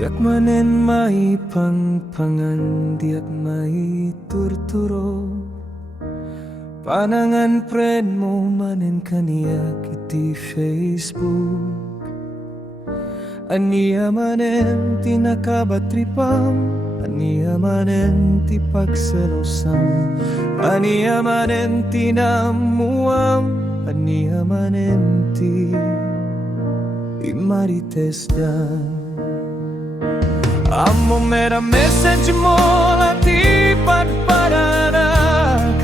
Diak manen mai pangpangan, diak mai turturo. Panangan friend mo manen kaniya kiti Facebook. Aniya manen tinakabatripam, aniya manen ti pagsalosam, aniya manen tinamuam, aniya manen ti imarites dan. Amo mera message mo lati padpadanak,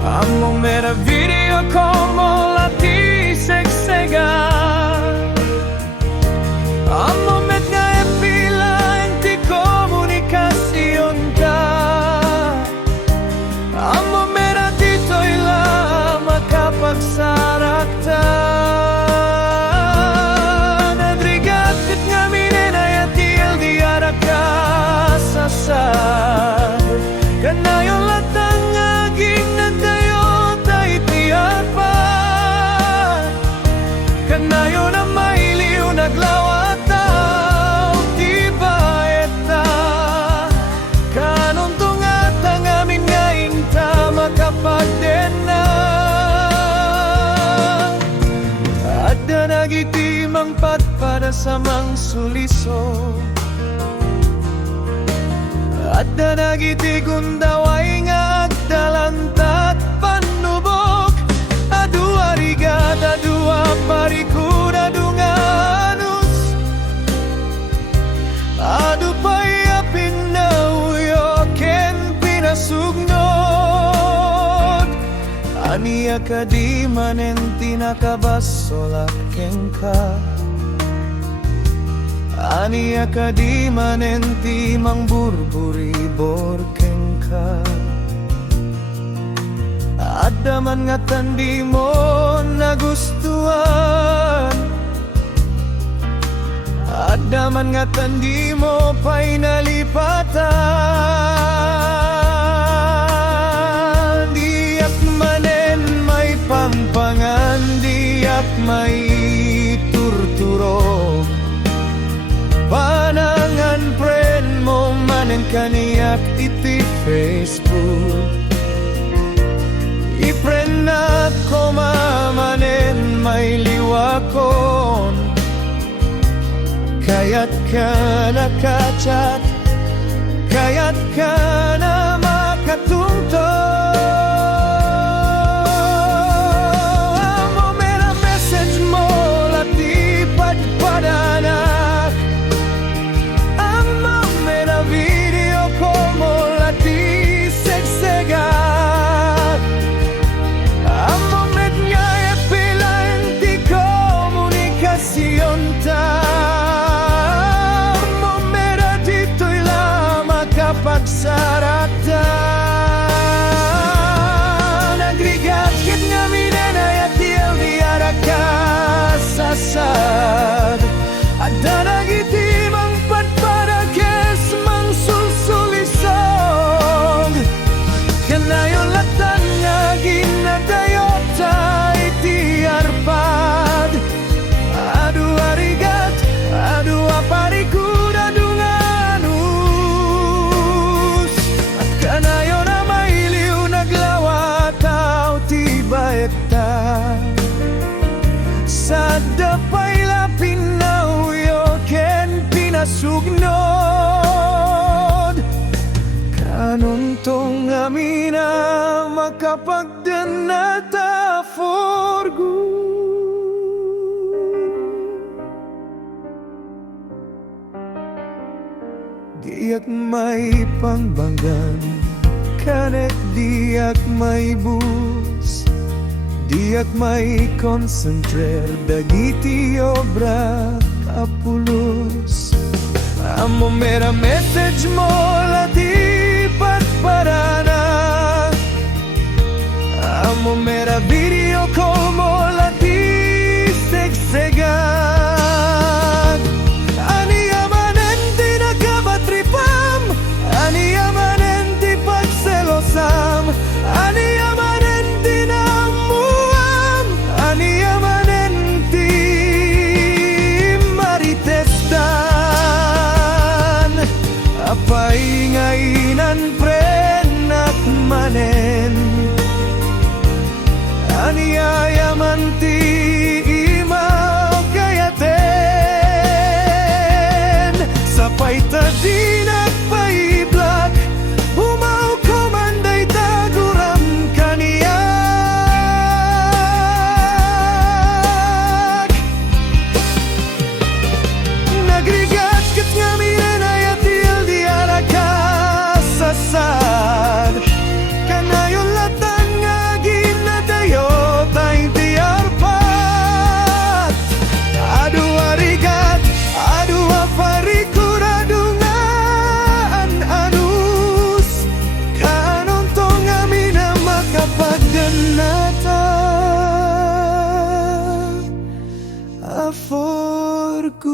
amo mera video call mo lati seksega, amo met nga epilain ti komunikasyon ka, amo mera dito'y lama kapagsarakta. Kanayon latang aging nagdayo tayo tiyapan, kanayon na mailiw naglawat tao tiba eta, kanon tungat ang amin nga inta makapagdena. Ada nagitimang patpada sa mang suliso, ada nagitigun daway nga agdalantat panubok, adu arigat, adu aparikud, adu nganus, adu payapin na uyo ken pinasugnod, aniya ka di manen tinakabasolak ken ka, aniya ka di manenti mang burburi borkeng ka. Ada man nga tandi mo nagustuhan, ada man nga tandi mo pa'y nalipatan. Diyak manen may pampangan, diyak may turturo. Panangan friend mo manen kaniyak iti Facebook. I-friend na ko mamanen may liwakon, kaya't ka nakachat, kaya't ka na makatungtong. Amo mera message mo lati padpadanak, video como la di seksegat, amo met nga epilain ti komunikasyon ta, amo mera dito'y lama kapagsarata. Nagrigat kit nga minenay at diyaw di araka sasad, ada nagitim ang padpada kes mang sulsulisog, kanayon latan nga ginadayo tayo tiarpad, adu arigat, adu aparikud, adu nganus, at kanayon na mailiw naglawat tao tiba eta, sa dapay lapin na uyo ken pinasugnod, kanon tong amina makapagdanata for good. Diyak may pangbanggan, kanet diyak may bus, diyak may konsentrer, dagiti obra kapulos. Amo mera message mo lati padpadanak, amo mera video call mo lati seksegat, aniya manen di nakabatripam, aniya manen di pagselosam, aniya manen di namuam, aniya manen di marites dan. amorku.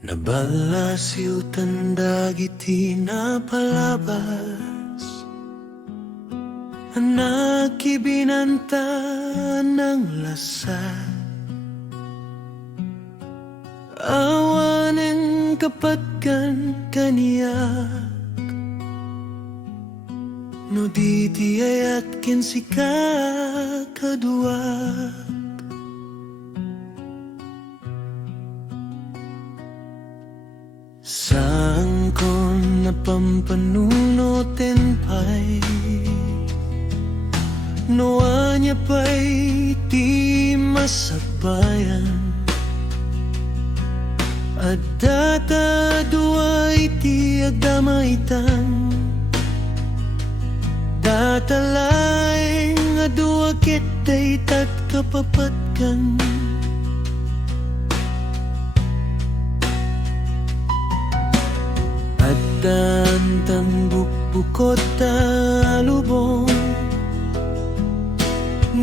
Nabalasiw tandagiti na palabas, anak ibinanta ng lasat. Awanen kapatkan kaniyak, no di ayat kinsika kaduak. Saan ko napampanunutin pa'y noa niya pa'y di masabayan. At data iti agdamaitan, datalaing adua kita'y tat kapapatkan. At dantang bukbukot talubong,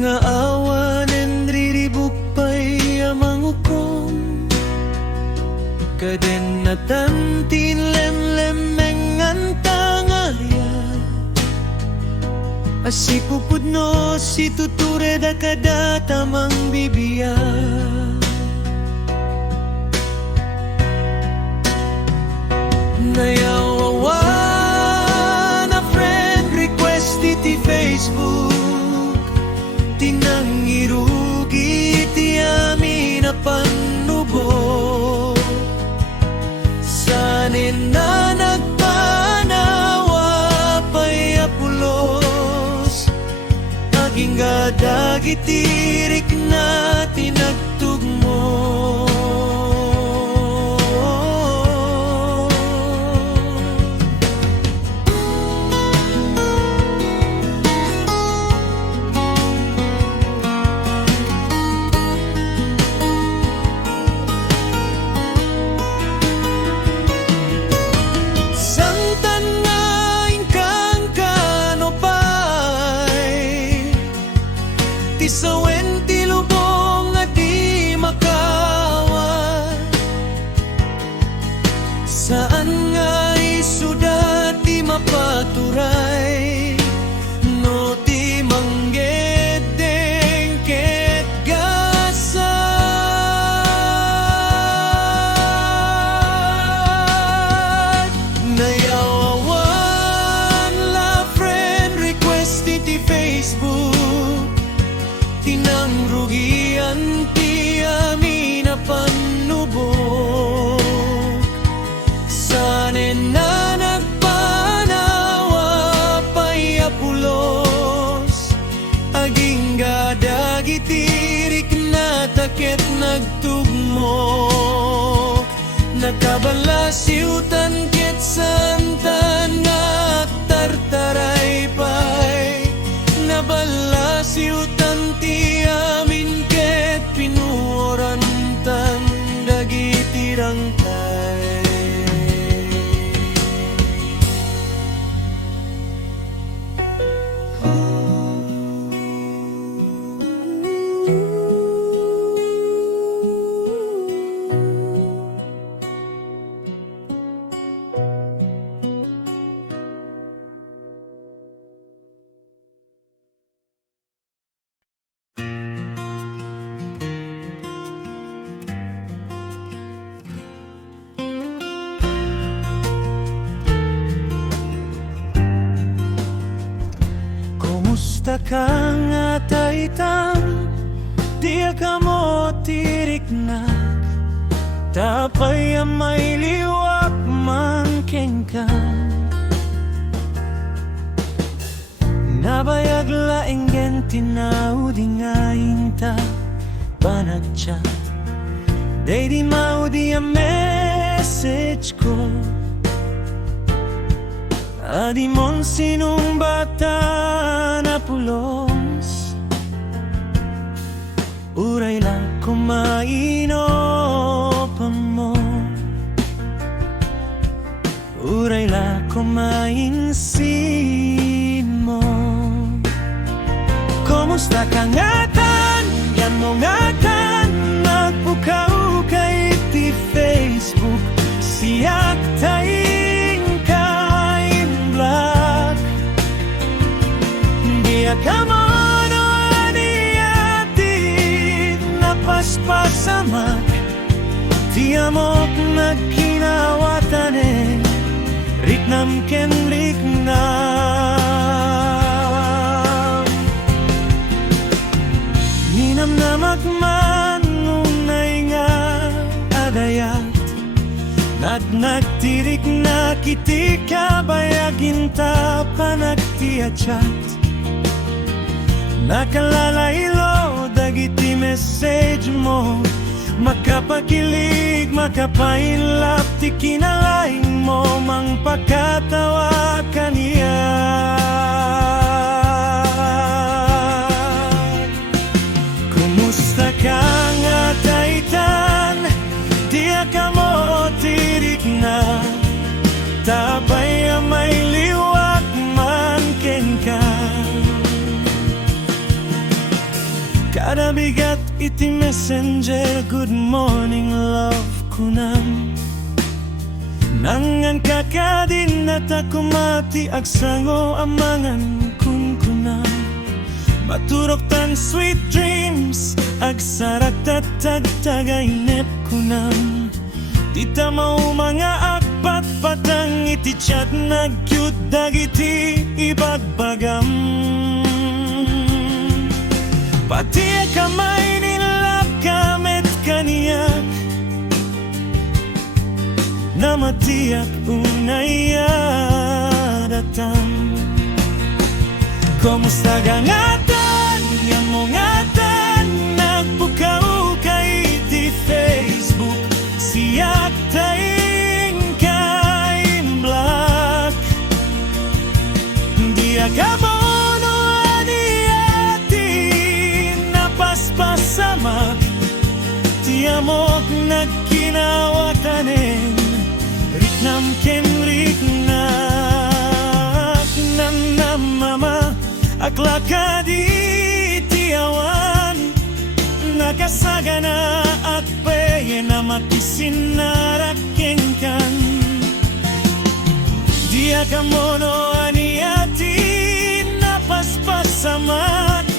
nga awanen riribuk pa'y amang ukom. Kaden natantin lemlemengan tangaya, asipupudno si tuture da kada tamang bibiya. Nayawawa na friend request iti Facebook, tinangirugi ti amin na panubo. Sanin na nagpanawa pa'y apulos, aging gadagitirik na tinagtugmo. Isawen ti lubong at di makawat, saan nga isuda ti mapaturay, no ti manggedeng ket gasat. Nayawawan la friend request iti Facebook, tinangrugian ti amin na panubok. Sanen na nagpanawa pa'y apulos, aging gadagitirik na takit nagtugmo. Nakabalasiutan ket santan nga tartaray pa'y nabalasiutan ti amin ket pinuorantan dagiti rangkay. Kumusta ka nga taitam, di ka mo tirik na, tapay may liwak man kengkan. Nabayag laing gen tinaudi nga inta panagchat. Day di maudi ang message ko. Adi mon sinong bata na pulos. Uray lang kumainopan mo. Uray lang kumainsin mo. Kumusta ka nga tan? Yan mo nga tan. Nagpukaw kay ti Facebook. Siyak tayong kain black. Di akamon o aniyatin. Napaspasamak. Di amok nagkinawatan eh. Riknam ken riknam. Ninam namak man unay nga adayat. Nagtirik na kiti kabayagin ta panagtiachat. Nakalalaylo dagiti message mo. Makapakilig, makapainlap, ti kinalaing mo, mang pagkatawa kaniya. Kumusta ka nga taitan? Di ka mo tirik na. Tapay may liwak man ken ka. Kada bigat iti messenger, good morning love kunam. Nangan kakadin na takumati agsango amangan kunkunam. Maturok tan sweet dreams, agsarak tatagtagaynet kunam. Tita mau mga akpat patang iti chat nagyud dagiti ibagbagam. Pati kamay nilap kamet kaniyak na matiyak unay datang. Kumusta ka ngatan? Yan mo ngatan. Nagpukaw kay di Facebook. Siyak tayong kain black. Di agamo pasamak. Tiamok nagkinawatanin. Riknam ken riknak. Nanamama aklakadi tiawan. Nakasagana at peye na makisinarakenkan. Dia kamono aniatin na paspasamak.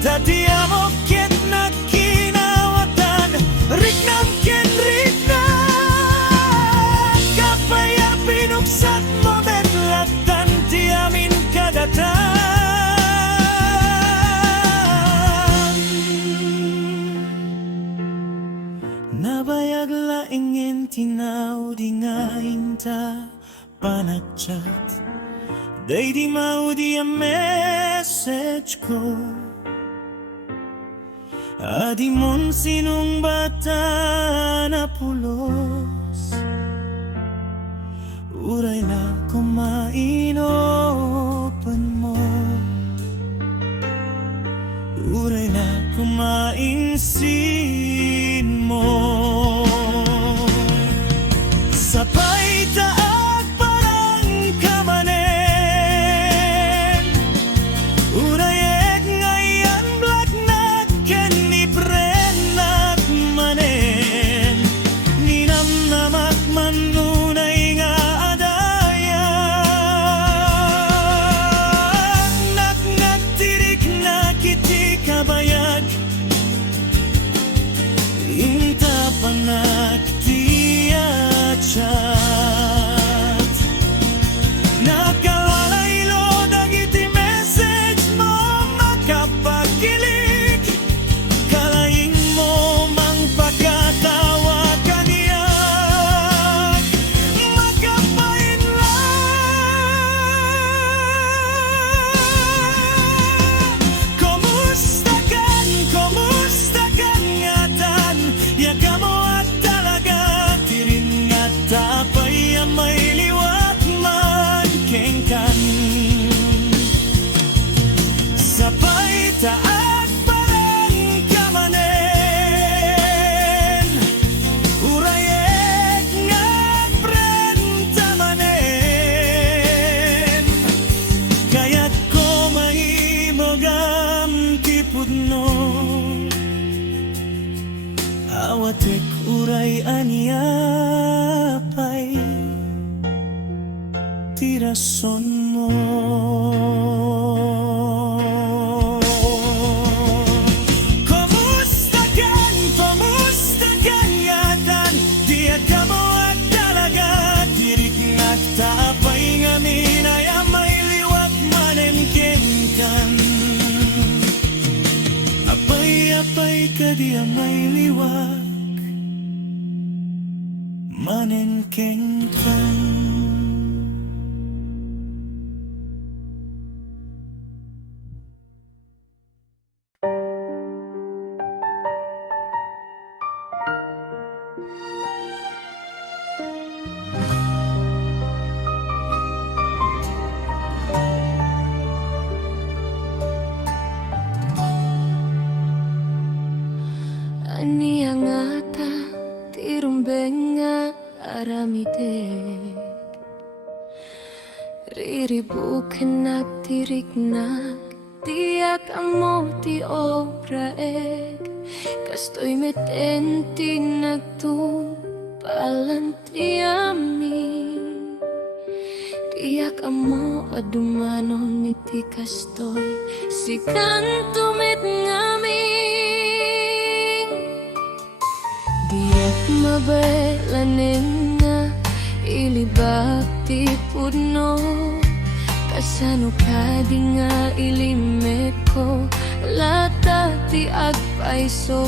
Tadi amok ket nagkinawatan. Riknam ken riknak. Kapaya pinuksat mo betlatan. Di amin kadatan. Nabayag laingin tinaw di nga inta panagchat. Day di maudi ang message ko. Adi mon sinong bata na pulos. Uray na kumainopan mo. Uray na kumainsin mo. Sapay taag parang kamanen. Urayek ngayon black na keniprenak manen. Ninamnamak man nunay nga adayan. Nagtirik na kiti kabayag. taag parang kamanen, urayek nga prenta manen, kaya't ko mahimog ang tipudno, awatek uray anyapay tirason mo. Kumusta kan yatan, diya ka mo at talaga, tirik nga't taapay ngamin ay may liwat manenken kan. Apay ka diya may liwat manenken kan. Ania ngata tirumbenga aramide, riribukenak tiriknak tiyak amoti obraek, kastoy metenti nagtu palantriami, tiyak amo adumanon niti kastoy si kantumit ngami. Diyak mabelanin nga ilibak ti pudno, kasano ka di nga ilimek ko lata ti agpaiso.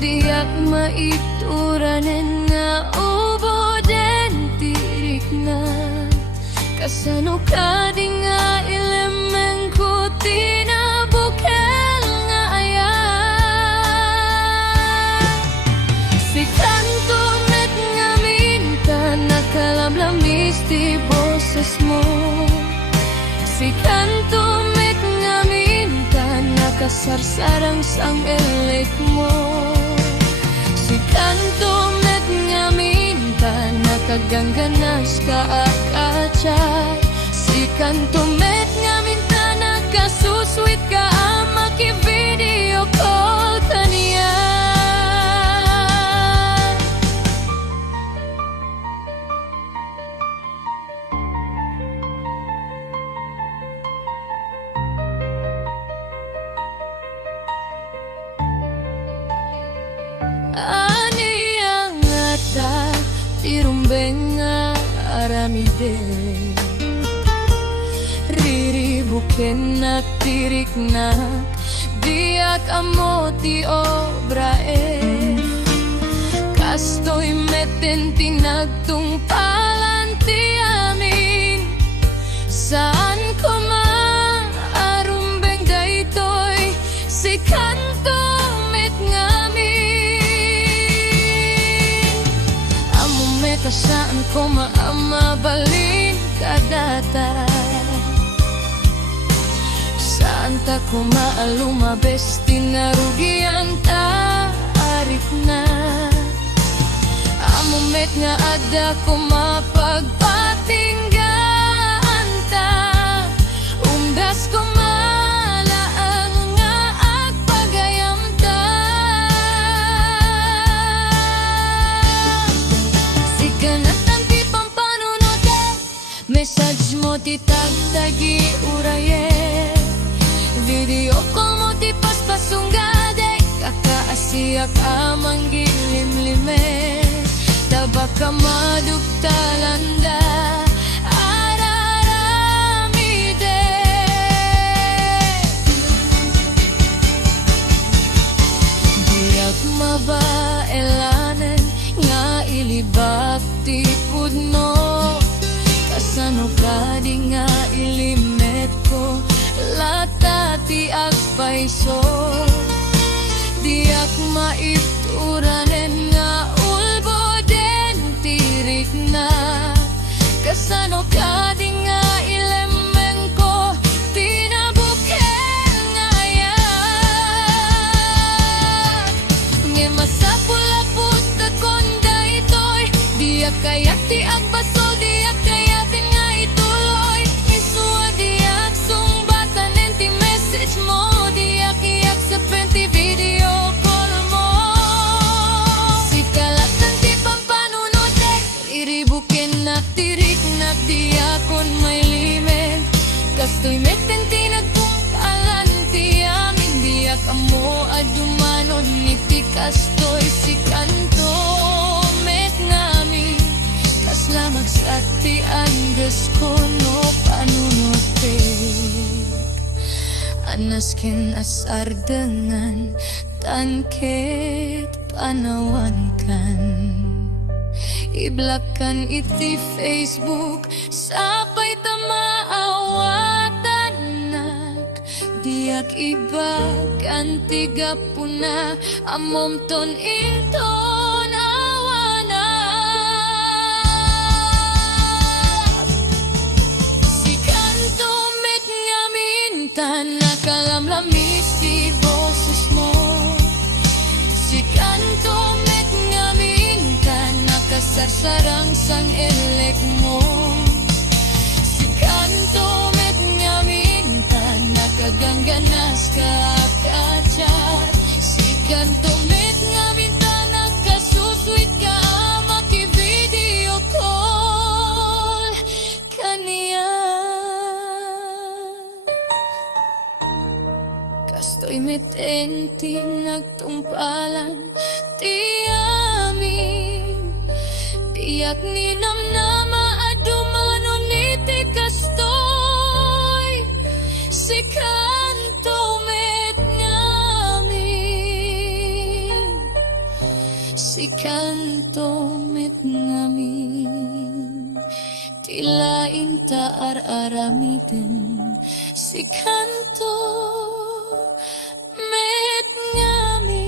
Diyak maituranen nga ubo den tirik na, kasano ka di nga ilemeng ko tinabukel nga ayan. Si kanto met nga minta, nakalamlamis ti boses mo. Si kanto met nga minta, nakasarsarang sang elek mo. Si kanto met nga minta, nakagangganas ka akachay. Si kanto met nga minta, nakasuswit ka maki-video call kaniya. Ania ngata tirumbenga aramide, riribukenak tiriknak diyak amoti obrae, kastoy metenti nagtungpalan ti amin. Saan ko maarumbeng daytoy si kanto met ngamin. Amo meta saan ko maamabalin kadata, saan ta ko maalumabes tinarugian ta arit na. Amo met nga ada ko mapagpatinggaan ta, umdas ko malaang nga agpagayam ta. Si kanatan ti pampanunote, message mo ti tagtagi uraye, video call mo ti paspasunggade, kakaasiyak amang gilimlime. Tabak ka madugtalanda araramide. Diyak mabaelanen nga ilibak ti pudno, kasano ka di nga ilimet ko lata ti agpaiso. Diyak maituranen nga ulbo den tirik na, kasano ka di nga ilemeng ko tinabukel meten tinagpumpalan ti amin biyak amo adumanon iti kastoy si kanto met ngami kaslamak sa ti angges ko no panunutik anaskin asar dengan tangkit panawan kan iblakan iti Facebook sapay tamaawatan nak diak ibag antiga puna amom ton iton awana si kanto met ngamintan nakalamlamis ti boses mo si kanto met ngamintan nakasarsarang sang elek mo si kanto met ngamintan nakagangganas ka kachat si kanto met ngamintan nakasuswit ka maki-video call kaniya kastoy metenti nagtumpalan ti amin biyak ni namnama adumanon iti kastoy si kanto met ngamin si kanto met ngamin tilaing taar-aramiden si kanto met ngamin.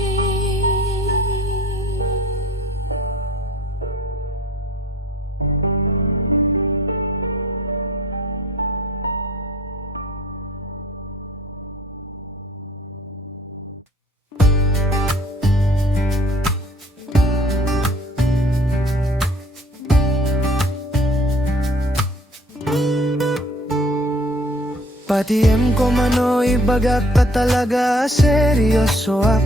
Patiem ko mano ibagak ka talaga seryoso ak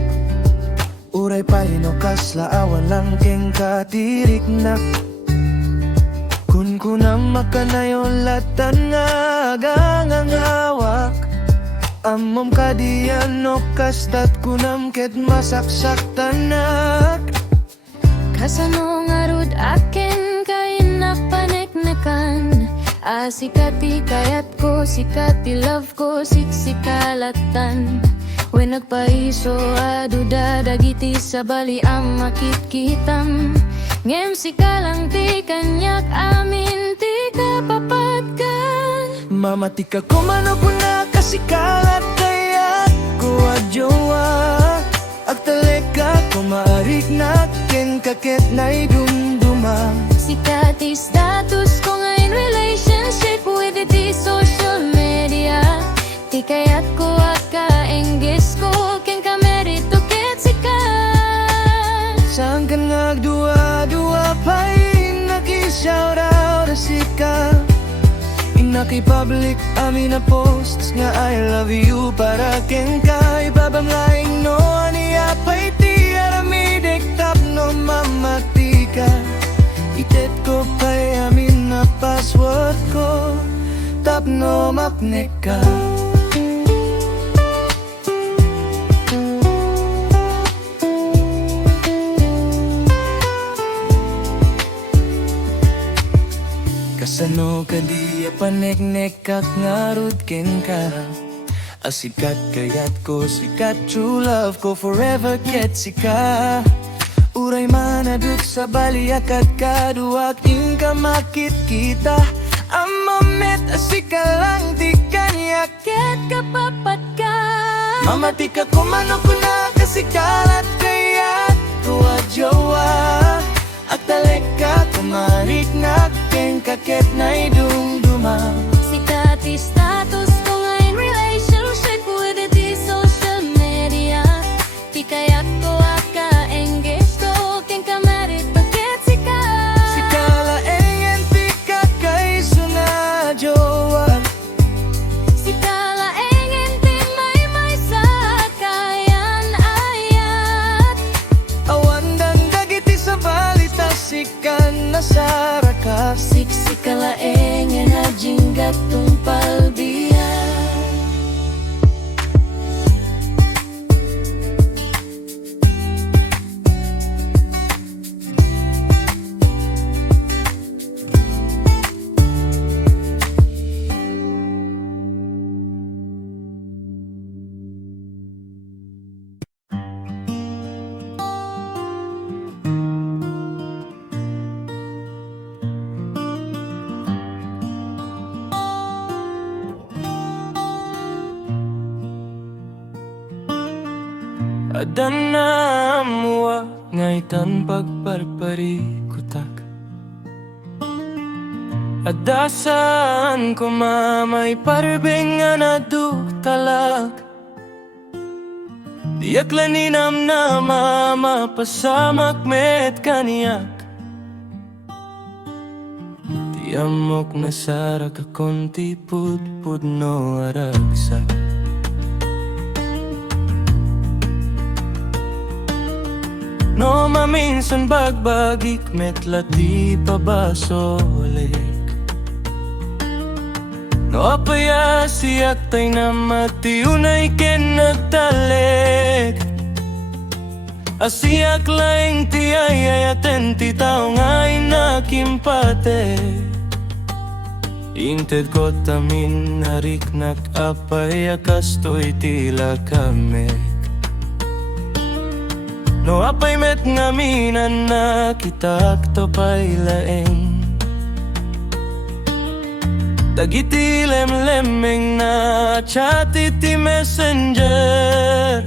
uray palinukas laawan lang keng katirik na kun kunam makanayon latan nga agang hawak amom kadiyan no kastat kunam ket masaksak tanak Kasano nga rod akin kain napaneknekan sikati kayat ko, sikati love ko, siksikalatan when nagpaiso aduda dagiti sa bali ang makitkitam ngem sikalang ti kanyak amin ti kapapatkan mamati ka kumano kuna kasikalat kayat ko adyowa agtaleka kumaarik nakin kaket na'y dumduma sikati status ko nga in relationship with the social media ti kayat ko ka-engges ko ken ka merito ket sikat saan ka nagdua-dua pa'y nag-i-shoutout sika inaki-public amin na posts nga I love you para ken ka ibabamlaing no aniya pa'y ti aramidek tap no mamati ka itet ko pa'y amin na password ko tap no mapnek ka kasano ka di panek-nek kak ngarud ken ka asikat kayat ko sikat true love ko forever ket sika uray manaduk sa baliakat kaduak ingka makit kita amamet asikalang ti kanyak ket kapapat ka mamati ka kumano kuna kasikalat kayat ko adyowa at taleka kumarik na ken kaket na'y dumduma sikati status ko nga in relationship with the social media ti kayat ko ka-engage ko ken ka marito ket sikat sikala engen ti kakay sunadyowa sikala engen ti may sakayan ayat awan dagiti sa balita sikan na saraka siksikala engen hajingga Adan na amuwa ngaitan pagparparikutak. Adasan ko mamay parbengan aduktalak. Diyak laninam na mama pasamak met kaniyak. Tiamok na sara ka konti pud no aragsak. No maminsan bagbagik met lati pabasolik. No apaya siyak tay na matiunay ken nagtalik. Asiyak laing tiyay ayaten ti tao ngay nakimpate. Inted ko tamin harik nak apay akastoy tila kami. No apay met ngaminan na kitak to pay laeng. Dagiti lem-lemeng na chat iti messenger.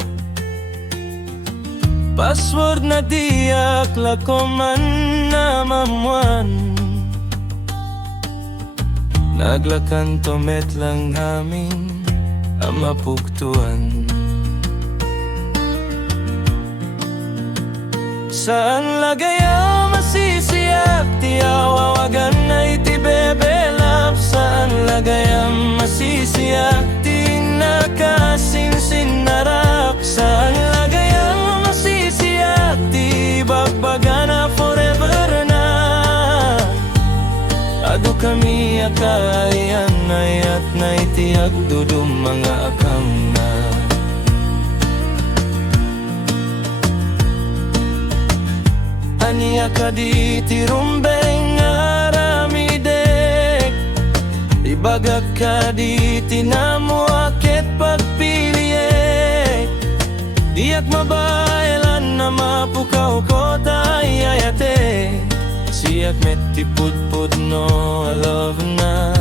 Password na diyak lakoman na mamuan. Naglakan to met lang namin ang mapugtuan. Saan lagaya masisiyak ti awawagan na iti bebelap. Saan lagayam masisiyak ti nakasinsin narak. Saan lagayam masisiyak ti bagbaga na forever na. Adu kami akayan ayat na iti agdudum mga akam na. Aniya ka di tirumbeng aramidek. Ibagak ka di tinamuakit pagpiliye. Diyak mabaylan na mapukaw ko tayayate. Siyak met tipud-pud no love na.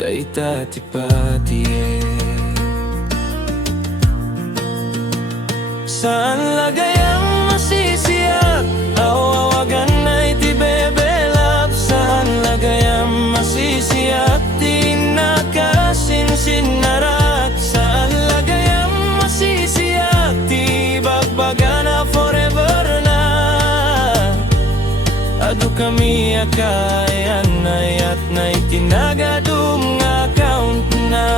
Taita tipatiye. Saan lagayang masisiyak awawagan na iti bebelap. Saan lagayang masisiyak di nakasinsin narat. Saan lagayang masisiyak di bagbaga na forever na. Adu kami akayan ayat na itinagadong account na.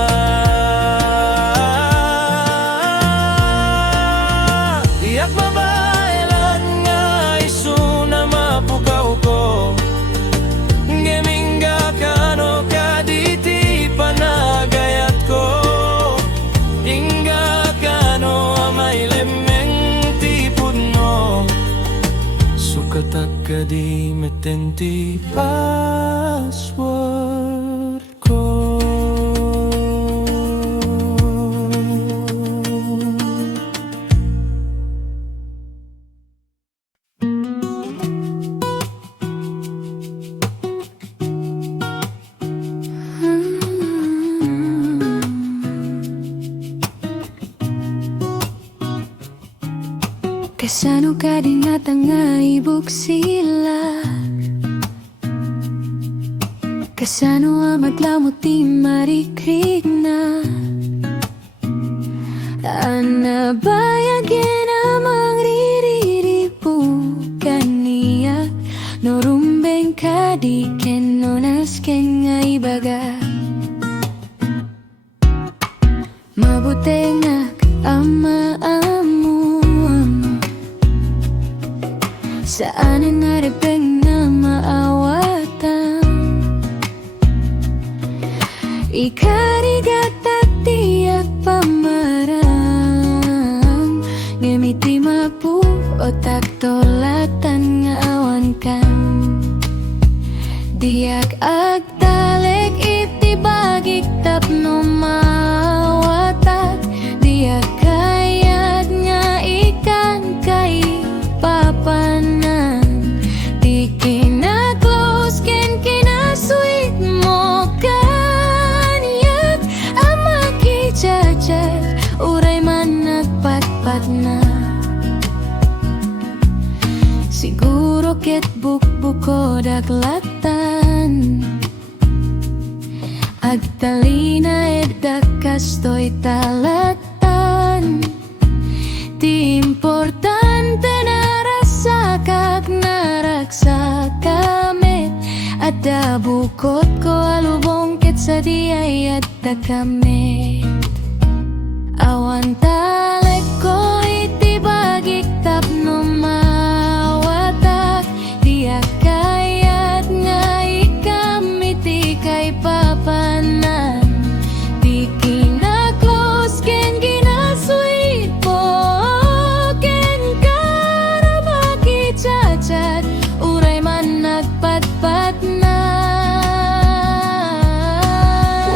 Kadi metenti password ko. Kasano ka di nga tanga ibuksila. Kasano amat lamot ti marikrig na. Anabayagin amang ririripu kaniyak. Norumbeng ka di kenonas ken nga ibaga. Mabuteng ama-amu. Saan ang naripeng na maawatan. Ikarigat at tiyak pamarang. Ngamiti mapu otak tolatan nga awan kan. Diyak agtalek iti bagik tapno mawatak. Diyak kayat nga ikan kay papanan. Di kina-close ken kina-sweet mo kanyak. Ama ki-chat-chat na. Siguro ket bukbukod aglatan, agtalina edda kastoy talatan. Di importante narasa kag naraksa kami, ada bukod ko alubong ket sa diay adda kami. Awan talek ko iti bagik tapno mawatak, diya kayat nga ikam iti kay papanan. Di kinaklos ken ginasweet po, ken karabaki cacad, uray man nagpatpat na.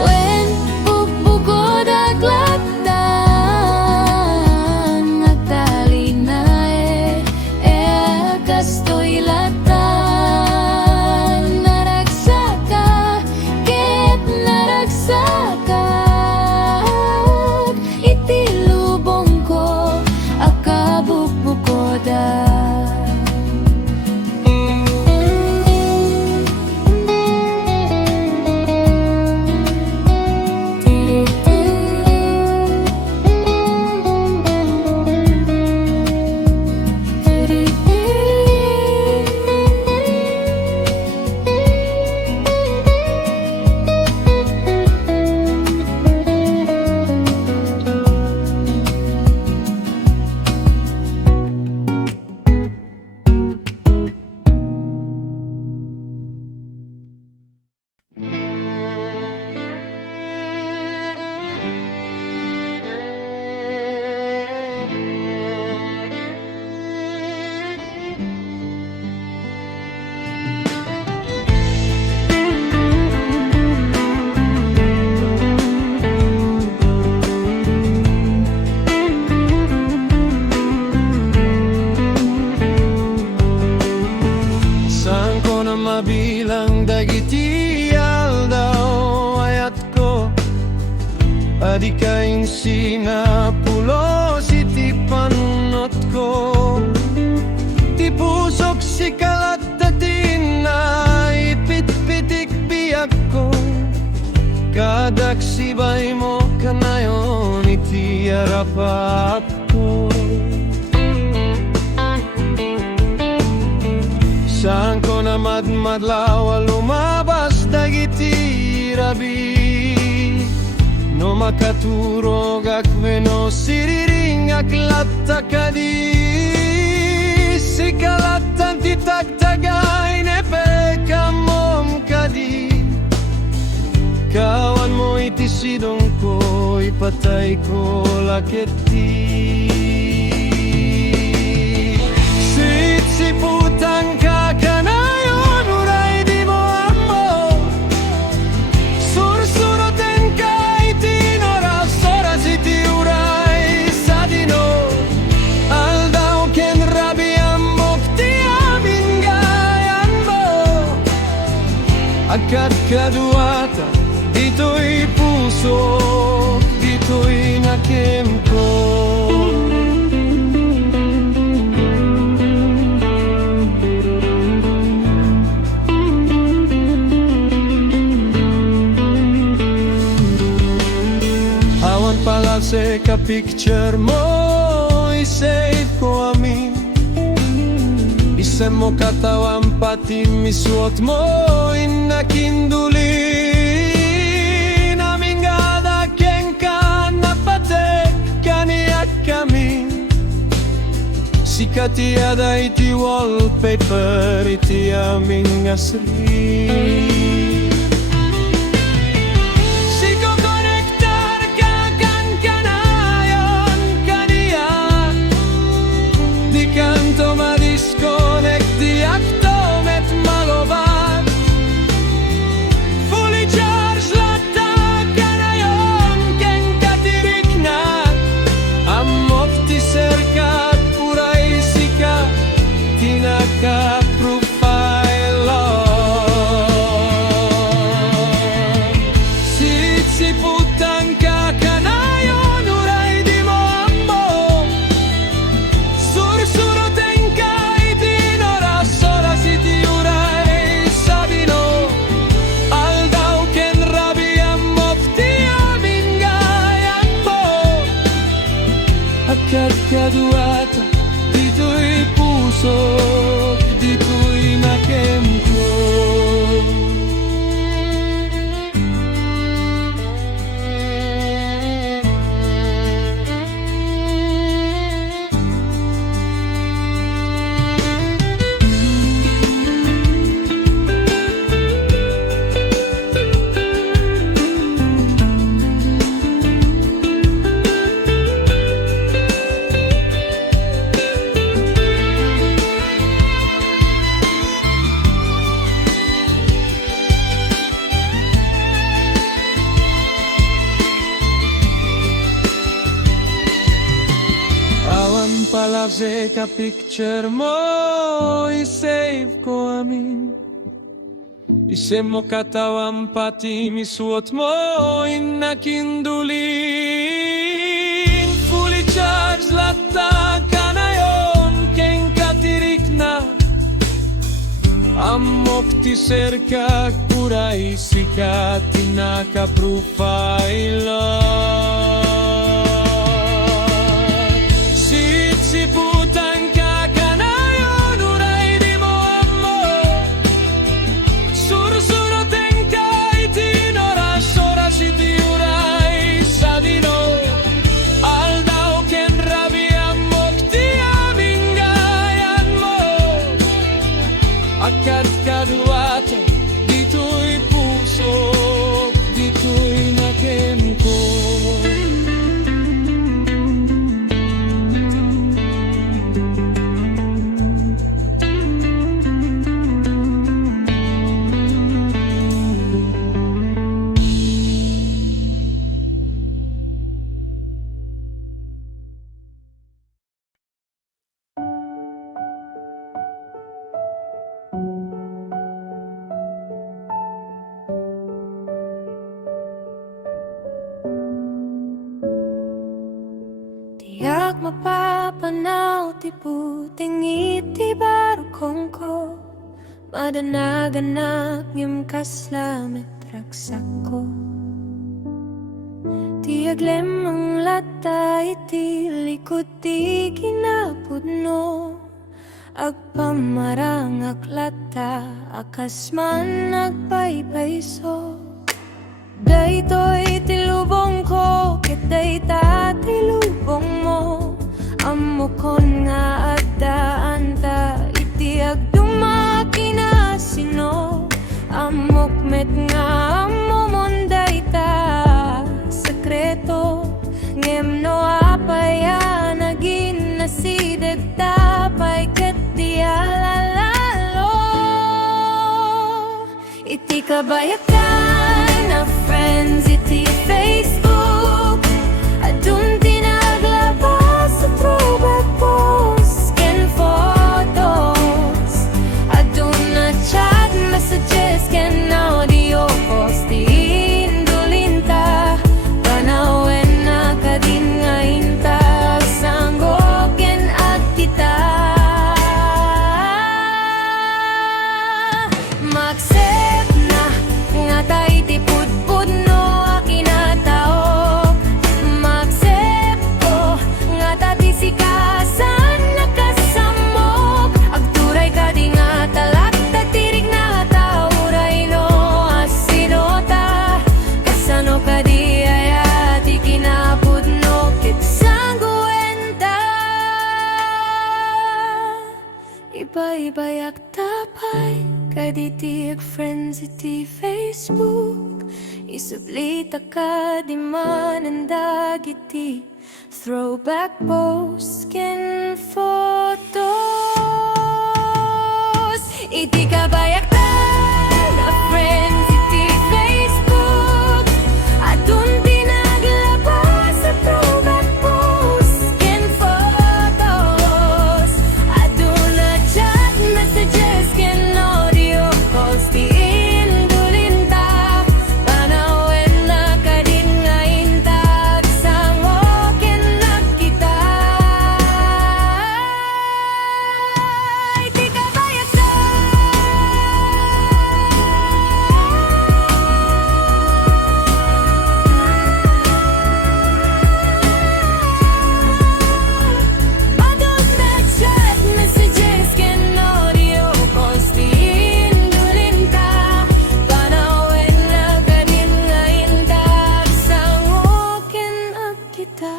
Wen bukbukod aglatan, nagtali na kastoy latan. Naragsaka ket naragsaka, iti lubong ko akabukbukoda. Saan ko na mabilang dagiti aldaw ayat ko, adi kaing sinapulo iti panunot ko. Ti pusok si kalatatin na ipit-pitik biyak ko, kadak sibay mo kanayon iti arapat ko. Saan ko na madlaw lumabas dagiti rabi, no makaturog akveno siriring aklatta kadi. Sikalatan ti tagtagay nepe kamom kadi, kawan mo iti sidong ko ipatay ko laketi. Siputang kakanayon uray di mo amo, sursuroten ka iti noras oras iti uray sa dino. Aldaw ken rabi amok ti amin gayan mo, agkat kaduata dito'y puso, dito'y nakem ko. Palase ka picture mo, isave ko amin. Isem mo katawan pati misuot mo, inakinduli. Namin gada ken ka napate kaniyak kami. Sikati ada iti wallpaper iti aming asri. Kanto madisconnect di acto met malobat, fully charged latta kanayon ken katirik na. Amok ti serkat uray sika tinaka profile. Palawse ka picture mo, i-save ko amin. Isem mo katawan pati misuot mo, inakindulin. Fully charged latta ka na yon, keng katirik na. Amok ti serka kurai sikat tinaka-profile. Siputan ka kanayon, uray di mo amo. Surusuroten ka itinoras-oras iti uray sa dino. Aldaw ken rabi amok ti aming gayan mo. Akad kaduata, dito'y puso, dito'y nakem ko. Tiyak mapapanaw ti puting iti barukong ko. Madanaganap ngem kaslamet raksak ko. Tiyak lemang lata iti likod ti kinapudno. Agpamarang aklata akas man agpaypayso. Daytoy tilubong ko, ket dayta tilubong mo. Amokon nga addaan ta, iti agdumaki na sino. Amok met nga amomon dayta sekreto. Ngem no apaya nagin nasideg tapay ket di alalalo. Iti kabayakan na friends, iti Facebook. Adun tinaglabas sa throwback posts ken photos. Adun na chat messages ken audio calls. Ti indulinta panawen na kadin nga inta. Sanggo ken agkita magsep na nga tay ti pudpud no akinataok. Magsep ko nga tati sikasan nakasamok. Agturay ka di nga talak tatirig na tauray no asinota. Kasano ka di ayat ikinapud no ket sangguenta. Iba-ibayak tapay kaditi friends iti Facebook. Isublita ka di manandag iti throwback posts ken photos. Iti kabayak na friends iti Facebook. Adun tinaglabas sa throwback posts ken photos. Adun na chat messages ken audio calls. Ti indulinta panawen na kadin nga intag. Sango ken nagkita. Iti kabayak adun na chat messages ken audio calls. Ti indulinta panawen na kadin nga intag. Sango ken agkita.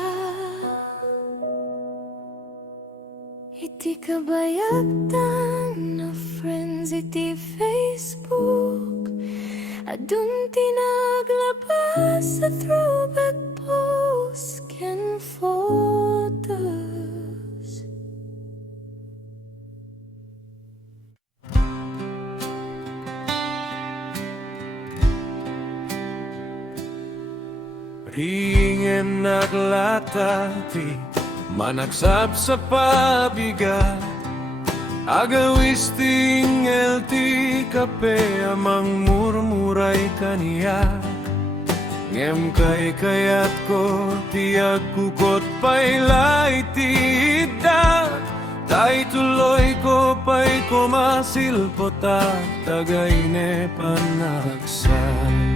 Iti kabayatan na friends iti Facebook. Adun tinaglabas sa throwback posts ken photos. Ringen naglatati managsap sa pabigat, agawis ting LT kape amang murmuray kaniya. Ngem kay kayat ko tiyag kukot pa'y laitida, tay tuloy ko pa'y kumasilpot at tagay ne panagsan.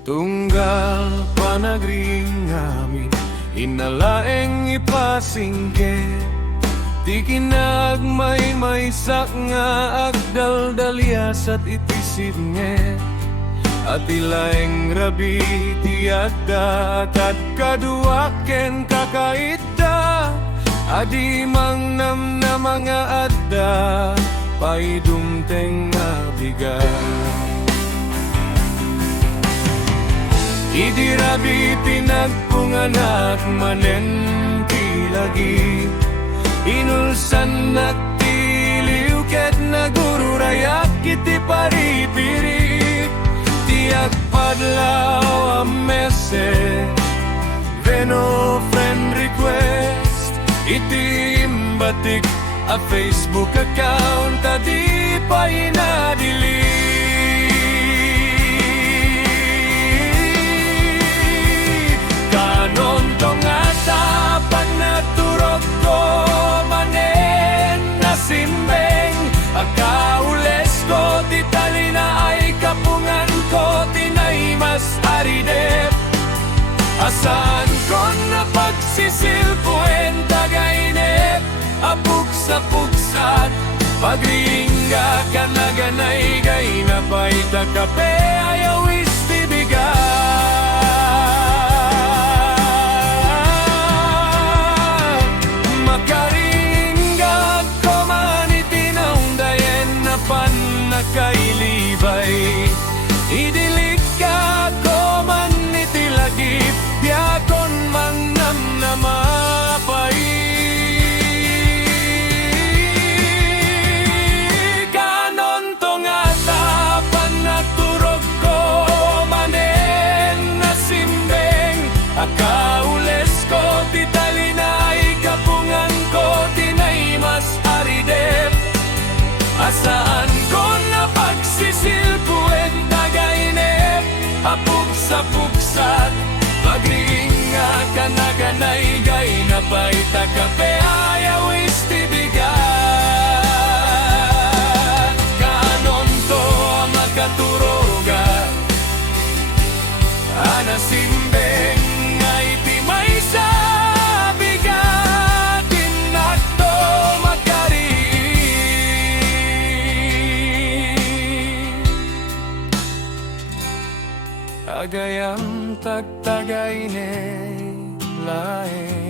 Tunggal panagring amin, inalaeng ipasingkit, di kinagmay maysak nga agdaldalias at itisip nge, at ilaeng rabi tiyagda at kaduaken kakaita, adi mang nam na mga adda paidumteng nga bigat. Idi rabi pinagpunganak manen kilagi, inulsan nagtiliw ket nagururayak kiti paripiri, tiyak padlaw a message, veno friend request, itimbatik a Facebook account, adi pa inadili. Kanon tong atapan na turog ko manen na simbeng, akaules ko titali na ay kapungan ko tinay mas aridep, asan ko na pagsisilpuen tagaynep, apuk sa puksat pagringga kanaganay gay na pa'y takape ayaw istibigan. Kailibay, idilig ka ko man itilagip, yakon mang namnamapay. Kanon tong atapan na turog ko manen na simbeng, akaules ko titali na ay kapungan ko tinay mas aridep, asaan ko na pagsisilpuen tagaynep, apuk sa puksat pagringa kanaganay gay na pa'y takape ayaw istibigan. Kanon to makaturoga anasimbeng ngay timay sa bigatin nato makari. Agayam tagtagay ne lae.